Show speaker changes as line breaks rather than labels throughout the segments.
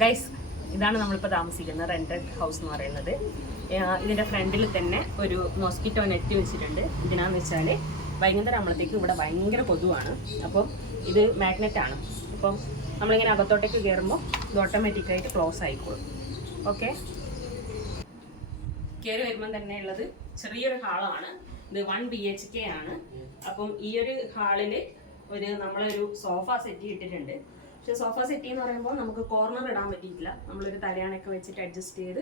Guys ഇതാണ് നമ്മളിപ്പോൾ താമസിക്കുന്നത് റെന്റഡ് ഹൗസ് എന്ന് പറയുന്നത്. ഇതിന്റെ ഫ്രണ്ടിൽ തന്നെ ഒരു മോസ്കിറ്റോ നെറ്റ് വെച്ചിട്ടുണ്ട്. ഇതിനാന്ന് വെച്ചാൽ വൈകുന്നേരം ആകുമ്പോഴത്തേക്ക് ഇവിടെ ഭയങ്കര കൊതുവാണ്. അപ്പം ഇത് മാഗ്നറ്റ് ആണ്. അപ്പം നമ്മളിങ്ങനെ അകത്തോട്ടേക്ക് കയറുമ്പോൾ ഇത് ഓട്ടോമാറ്റിക്കായിട്ട് ക്ലോസ് ആയിക്കോളും. ഓക്കെ കയറി വരുമ്പം തന്നെ ഉള്ളത് ചെറിയൊരു ഹാളാണ്. ഇത് വൺ ബി എച്ച് കെ ആണ്. അപ്പം ഈ ഒരു ഹാളിൽ ഒരു നമ്മളൊരു സോഫ സെറ്റ് ഇട്ടിട്ടുണ്ട്. പക്ഷെ സോഫ സെറ്റ് എന്ന് പറയുമ്പോൾ നമുക്ക് കോർണർ ഇടാൻ പറ്റിയിട്ടില്ല. നമ്മളൊരു തലയാണൊക്കെ വെച്ചിട്ട് അഡ്ജസ്റ്റ് ചെയ്ത്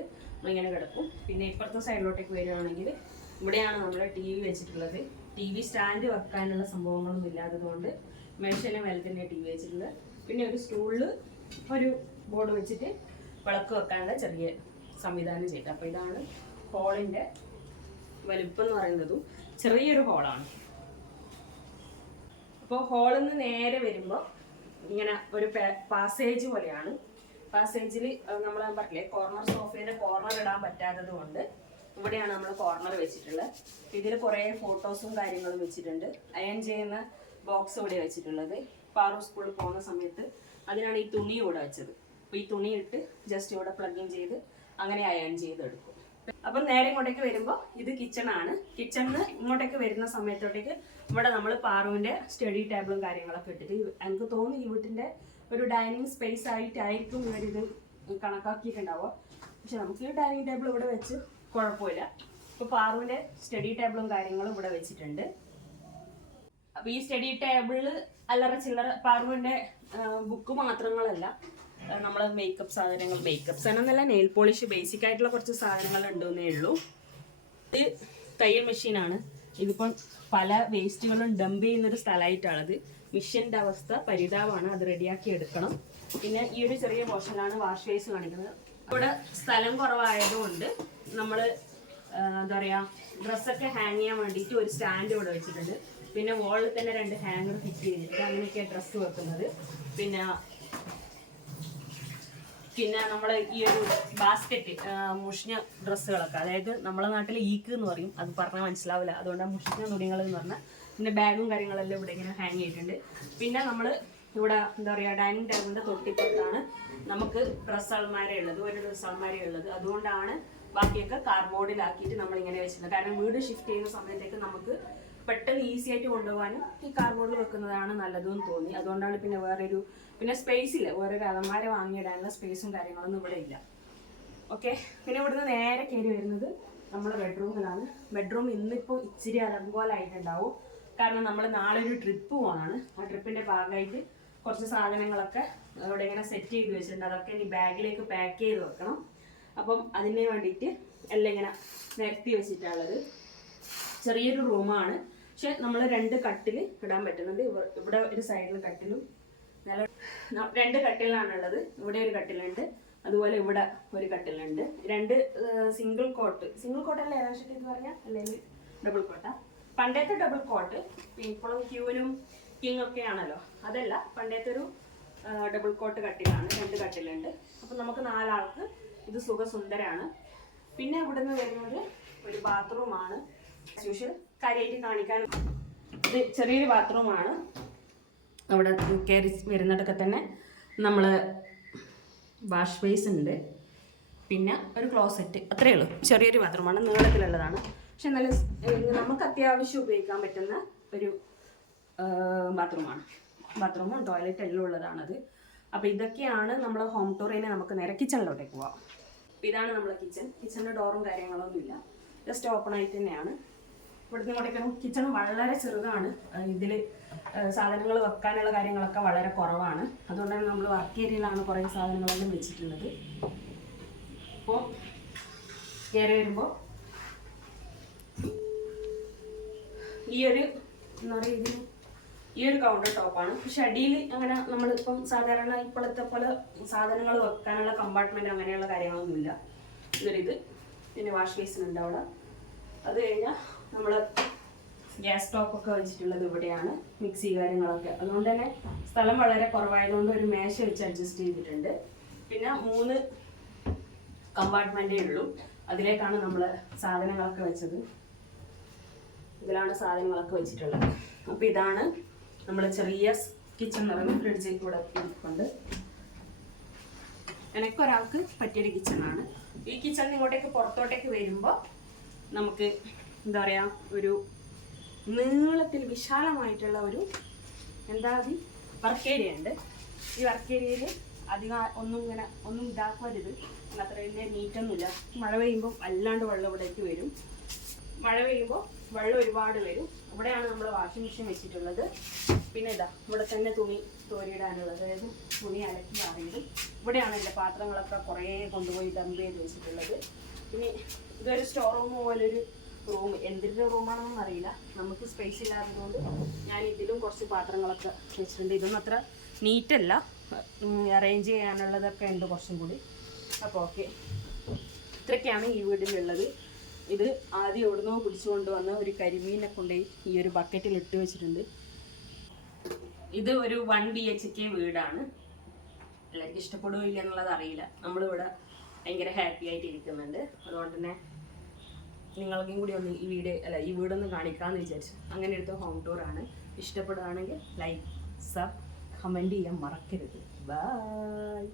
ഇങ്ങനെ കിടക്കും. പിന്നെ ഇപ്പുറത്തെ സൈഡിലോട്ടേക്ക് വരികയാണെങ്കിൽ ഇവിടെയാണ് നമ്മൾ ടി വി വെച്ചിട്ടുള്ളത്. ടി വി സ്റ്റാൻഡ് വെക്കാനുള്ള സംഭവങ്ങളൊന്നും ഇല്ലാത്തതുകൊണ്ട് മേശയിലെ തന്നെ ടി വി വെച്ചിട്ടുള്ളത്. പിന്നെ ഒരു സ്റ്റൂളിൽ ഒരു ബോർഡ് വെച്ചിട്ട് വിളക്ക് വെക്കാനുള്ള ചെറിയ സംവിധാനം ചെയ്തത് അപ്പോൾ ഇതാണ് ഹോളിന്റെ വലുപ്പം എന്ന് പറയുന്നതും ചെറിയൊരു ഹോളാണ് അപ്പോൾ ഹോളിൽ നിന്ന് നേരെ വരുമ്പോൾ ഇങ്ങനെ ഒരു പാസേജ് പോലെയാണ്. പാസേജിൽ നമ്മൾ പറഞ്ഞില്ലേ കോർണർ സോഫയുടെ കോർണർ ഇടാൻ പറ്റാത്തത് കൊണ്ട് ഇവിടെയാണ് നമ്മൾ കോർണർ വെച്ചിട്ടുള്ളത്. ഇതിൽ കുറേ ഫോട്ടോസും കാര്യങ്ങളും വെച്ചിട്ടുണ്ട്. അയൺ ചെയ്യുന്ന ബോക്സ് ഇവിടെ വെച്ചിട്ടുള്ളത്. പാറു സ്കൂളിൽ പോകുന്ന സമയത്ത് അതിനാണ് ഈ തുണി ഇവിടെ വെച്ചത്. അപ്പോൾ ഈ തുണി ഇട്ട് ജസ്റ്റ് ഇവിടെ പ്ലഗ് ചെയ്ത് അങ്ങനെ അയൺ ചെയ്തെടുക്കും. അപ്പം നേരെ ഇങ്ങോട്ടേക്ക് വരുമ്പോൾ ഇത് കിച്ചൺ ആണ്. കിച്ചണിന് ഇങ്ങോട്ടേക്ക് വരുന്ന സമയത്തോട്ടേക്ക് ഇവിടെ നമ്മൾ പാറുവിന്റെ സ്റ്റഡി ടേബിളും കാര്യങ്ങളൊക്കെ ഇട്ടിട്ട് എനിക്ക് തോന്നുന്നു ഈ വീട്ടിന്റെ ഒരു ഡൈനിങ് സ്പേസ് ആയിട്ടായിരിക്കും ഇവരിത് കണക്കാക്കിയിട്ടുണ്ടാവുക. പക്ഷെ നമുക്ക് ഈ ഡൈനിങ് ടേബിൾ ഇവിടെ വെച്ച് കുഴപ്പമില്ല. ഇപ്പോൾ പാറുവിന്റെ സ്റ്റഡി ടേബിളും കാര്യങ്ങളും ഇവിടെ വെച്ചിട്ടുണ്ട്. അപ്പോൾ ഈ സ്റ്റഡി ടേബിളിൽ അല്ലറ ചില്ലറ പാറുവിന്റെ ബുക്ക് മാത്രങ്ങളല്ല. നമ്മൾ മേക്കപ്പ് സാധനങ്ങൾ മേക്കപ്പ് സാധനമല്ല നെയിൽ പോളിഷ് ബേസിക് ആയിട്ടുള്ള കുറച്ച് സാധനങ്ങൾ ഉണ്ടെന്നേ ഉള്ളൂ. ഇത് തയ്യൽ മെഷീനാണ് ഇതിപ്പം പല വേസ്റ്റുകളും ഡംപ് ചെയ്യുന്നൊരു സ്ഥലമായിട്ടാണത്. മിഷ്യന്റെ അവസ്ഥ പരിതാപമാണ് അത് റെഡിയാക്കി എടുക്കണം. പിന്നെ ഈ ഒരു ചെറിയ പോർഷനിലാണ് വാഷ് ബേസ് കാണിക്കുന്നത്. ഇവിടെ സ്ഥലം കുറവായതുകൊണ്ട് നമ്മൾ എന്താ പറയുക ഡ്രസ്സൊക്കെ ഹാങ് ചെയ്യാൻ വേണ്ടിയിട്ട് ഒരു സ്റ്റാൻഡ് ഇവിടെ വെച്ചിട്ടുണ്ട്. പിന്നെ വോളിൽ തന്നെ രണ്ട് ഹാങ്ങർ ഫിറ്റ് ചെയ്തിട്ട് അങ്ങനെയൊക്കെ ഡ്രസ്സ് വെക്കുന്നത്. പിന്നെ പിന്നെ നമ്മൾ ഈ ഒരു ബാസ്ക്കറ്റ് മുഷിഞ്ഞ ഡ്രസ്സുകളൊക്കെ അതായത് നമ്മളെ നാട്ടിൽ ഈക്ക് എന്ന് പറയും. അത് പറഞ്ഞാൽ മനസ്സിലാവില്ല. അതുകൊണ്ടാണ് മുഷിഞ്ഞ തുണികൾ എന്ന് പറഞ്ഞാൽ പിന്നെ ബാഗും കാര്യങ്ങളെല്ലാം ഇവിടെ ഇങ്ങനെ ഹാങ് ചെയ്തിട്ടുണ്ട്. പിന്നെ നമ്മൾ ഇവിടെ എന്താ പറയുക ഡൈനിങ് ടേബിളിന്റെ തൊട്ടിപ്പുറത്താണ് നമുക്ക് ഡ്രസ്സ് അൾമാര ഉള്ളത് ഒരു ഡ്രസ്സ് അൾമാര ഉള്ളത്. അതുകൊണ്ടാണ് ബാക്കിയൊക്കെ കാർബോർഡിലാക്കിയിട്ട് നമ്മൾ ഇങ്ങനെ വെച്ചിട്ടുണ്ട് കാരണം വീട് ഷിഫ്റ്റ് ചെയ്യുന്ന സമയത്തേക്ക് നമുക്ക് പെട്ടെന്ന് ഈസി ആയിട്ട് കൊണ്ടുപോകാനും ഈ കാർബോർഡിൽ വെക്കുന്നതാണ് നല്ലതെന്ന് തോന്നി. അതുകൊണ്ടാണ് പിന്നെ വേറൊരു പിന്നെ സ്പേസ് ഇല്ല. വേറൊരു അലമാര വാങ്ങിയിടാനുള്ള സ്പേസും കാര്യങ്ങളൊന്നും ഇവിടെ ഇല്ല. ഓക്കെ പിന്നെ ഇവിടുന്ന് നേരെ കയറി വരുന്നത് നമ്മുടെ ബെഡ്റൂമിലാണ് ബെഡ്റൂം ഇന്നിപ്പോൾ ഇച്ചിരി അലങ്കോലായിട്ടുണ്ടാവും കാരണം നമ്മൾ നാളെ ഒരു ട്രിപ്പ് പോവാണ്. ആ ട്രിപ്പിന്റെ ഭാഗമായിട്ട് കുറച്ച് സാധനങ്ങളൊക്കെ അവിടെ ഇങ്ങനെ സെറ്റ് ചെയ്ത് വെച്ചിട്ടുണ്ട്. അതൊക്കെ ഇനി ബാഗിലേക്ക് പാക്ക് ചെയ്ത് വെക്കണം. അപ്പം അതിന് വേണ്ടിയിട്ട് എല്ലാം ഇങ്ങനെ നിരത്തി വെച്ചിട്ടുള്ളത്. ചെറിയൊരു റൂമാണ് പക്ഷെ നമ്മൾ രണ്ട് കട്ടിൽ ഇടാൻ പറ്റുന്നുണ്ട്. ഇവ- ഇവിടെ ഒരു സൈഡിൽ കട്ടിലും നില ന- രണ്ട് കട്ടിലാണുള്ളത് ഇവിടെ ഒരു കട്ടിലുണ്ട്. അതുപോലെ ഇവിടെ ഒരു കട്ടിലുണ്ട്. രണ്ട് സിംഗിൾ കോട്ട് സിംഗിൾ കോട്ട് അല്ലേ ഏകദേശം എന്ന് പറഞ്ഞാൽ അല്ലെങ്കിൽ ഡബിൾ കോട്ടാ പണ്ടത്തെ ഡബിൾ കോട്ട് ഇപ്പോഴും ക്യൂനും കിങ് ഒക്കെ ആണല്ലോ. അതല്ല പണ്ടത്തെ ഒരു ഡബിൾ കോട്ട് കട്ടിലാണ്. രണ്ട് കട്ടിലുണ്ട്. അപ്പം നമുക്ക് നാലാൾക്ക് ഇത് സുഖസുന്ദരാണ്. പിന്നെ ഇവിടുന്ന് വരുന്നത് ഒരു ബാത്റൂമാണ് യൂഷ്വൽ കാര്യമായിട്ട് കാണിക്കാൻ ഇത് ചെറിയൊരു ബാത്റൂമാണ്. അവിടെ കയറി വരുന്നിടത്തൊക്കെ തന്നെ നമ്മൾ വാഷ് ബേസ് ഉണ്ട് പിന്നെ ഒരു ക്ലോസറ്റ്. അത്രയേ ഉള്ളൂ. ചെറിയൊരു ബാത്റൂമാണ്. നീളത്തിലുള്ളതാണ്. പക്ഷെ നല്ല നമുക്ക് അത്യാവശ്യം ഉപയോഗിക്കാൻ പറ്റുന്ന ഒരു ബാത്റൂമാണ്. ബാത്റൂമും ടോയ്ലറ്റ് എല്ലാം ഉള്ളതാണത്. അപ്പോൾ ഇതൊക്കെയാണ് നമ്മൾ ഹോം ടൂറിന് നമുക്ക് നേരെ കിച്ചണിലോട്ടേക്ക് പോവാം. ഇതാണ് നമ്മളെ കിച്ചൺ. കിച്ചണിന്റെ ഡോറും കാര്യങ്ങളൊന്നുമില്ല. ജസ്റ്റ് ഓപ്പൺ ആയിട്ട് തന്നെയാണ്. ഇവിടുന്ന് കൊടുക്കണം കിച്ചൺ വളരെ ചെറുതാണ്. ഇതിൽ സാധനങ്ങൾ വെക്കാനുള്ള കാര്യങ്ങളൊക്കെ വളരെ കുറവാണ്. അതുകൊണ്ടാണ് നമ്മൾ വർക്ക് ഏരിയയിലാണ് കുറേ സാധനങ്ങളെല്ലാം വെച്ചിട്ടുള്ളത്. അപ്പോൾ കയറി വരുമ്പോൾ ഈ ഒരു എന്താ പറയുക ഇതിന് ഈ ഒരു കൗണ്ടർ ടോപ്പാണ് പക്ഷെ അടിയിൽ അങ്ങനെ നമ്മളിപ്പം സാധാരണ ഇപ്പോഴത്തെ പോലെ സാധനങ്ങൾ വെക്കാനുള്ള കമ്പാർട്ട്മെന്റ് അങ്ങനെയുള്ള കാര്യങ്ങളൊന്നുമില്ല. ഇതൊരിത്. പിന്നെ വാഷ് ബേസിൻ ഉണ്ട് അവിടെ. അത് കഴിഞ്ഞാൽ നമ്മൾ ഗ്യാസ് സ്റ്റോപ്പൊക്കെ വെച്ചിട്ടുള്ളത് ഇവിടെയാണ്. മിക്സി കാര്യങ്ങളൊക്കെ. അതുകൊണ്ട് തന്നെ സ്ഥലം വളരെ കുറവായതുകൊണ്ട് ഒരു മേശ വെച്ച് അഡ്ജസ്റ്റ് ചെയ്തിട്ടുണ്ട്. പിന്നെ മൂന്ന് കമ്പാർട്ട്മെന്റേ ഉള്ളൂ. അതിലേക്കാണ് നമ്മൾ സാധനങ്ങളൊക്കെ വെച്ചത്. ഇതിലാണ് സാധനങ്ങളൊക്കെ വെച്ചിട്ടുള്ളത്. അപ്പോൾ ഇതാണ് നമ്മൾ ചെറിയ കിച്ചൺ നിറഞ്ഞ ഫ്രിഡ്ജിൽ കൂടെ ഇരിപ്പുണ്ട്. എനിക്കൊരാൾക്ക് പറ്റിയൊരു കിച്ചണാണ് ഈ കിച്ചൺ ഇങ്ങോട്ടേക്ക് പുറത്തോട്ടേക്ക് വരുമ്പോൾ നമുക്ക് എന്താ പറയുക ഒരു നീളത്തിൽ വിശാലമായിട്ടുള്ള ഒരു എന്താ അത്? വർക്ക് ഏരിയ ഉണ്ട്. ഈ വർക്ക് ഏരിയയിൽ അധികം ഒന്നും ഇങ്ങനെ ഒന്നും ഇതാക്കരുത്. അത്ര വലിയ നീറ്റൊന്നുമില്ല. മഴ പെയ്യുമ്പോൾ അല്ലാണ്ട് വെള്ളം ഇവിടേക്ക് വരും. മഴ പെയ്യുമ്പോൾ വെള്ളം ഒരുപാട് വരും. ഇവിടെയാണ് നമ്മൾ വാഷിംഗ് മെഷീൻ വെച്ചിട്ടുള്ളത്. പിന്നെ ഇതാ ഇവിടെ തന്നെ തുണി തോരിയിടാനുള്ളത്. അതായത് തുണി അലക്കി ആണെങ്കിലും ഇവിടെയാണ് എന്റെ പാത്രങ്ങളൊക്കെ കുറേ കൊണ്ടുപോയി ഡംപ് ചെയ്ത് വെച്ചിട്ടുള്ളത്. പിന്നെ ഇതൊരു സ്റ്റോർ റൂം പോലൊരു റൂം എന്തിന്റെ റൂമാണെന്നൊന്നും അറിയില്ല. നമുക്ക് സ്പേസ് ഇല്ലാത്തതുകൊണ്ട് ഞാൻ ഇതിലും കുറച്ച് പാത്രങ്ങളൊക്കെ വെച്ചിട്ടുണ്ട്. ഇതൊന്നും അത്ര നീറ്റല്ല അറേഞ്ച് ചെയ്യാനുള്ളതൊക്കെ ഉണ്ട് കുറച്ചും കൂടി. അപ്പോൾ ഓക്കെ ഇത്രയൊക്കെയാണ് ഈ വീടിലുള്ളത് ഇത് ആദ്യം എവിടുന്നോ പിടിച്ചുകൊണ്ട് വന്ന ഒരു കരിമീനെ കൊണ്ടുപോയി ഈ ഒരു ബക്കറ്റിൽ ഇട്ട് വെച്ചിട്ടുണ്ട്. ഇത് ഒരു വൺ ബി എച്ച് കെ വീടാണ്. എല്ലാവർക്കും ഇഷ്ടപ്പെടുകയില്ല എന്നുള്ളത് അറിയില്ല. നമ്മളിവിടെ ഭയങ്കര ഹാപ്പി ആയിട്ട് ഇരിക്കുന്നുണ്ട്. അതുകൊണ്ട് തന്നെ നിങ്ങൾക്കും കൂടി ഒന്ന് ഈ വീഡിയോ അല്ല ഈ വീടൊന്ന് കാണിക്കാമെന്ന് വിചാരിച്ചു. അങ്ങനെ എടുത്ത ഹോം ടൂർ ആണ്. ഇഷ്ടപ്പെടുകയാണെങ്കിൽ ലൈക്ക് സബ് കമന്റ് ചെയ്യാൻ മറക്കരുത്. ബൈ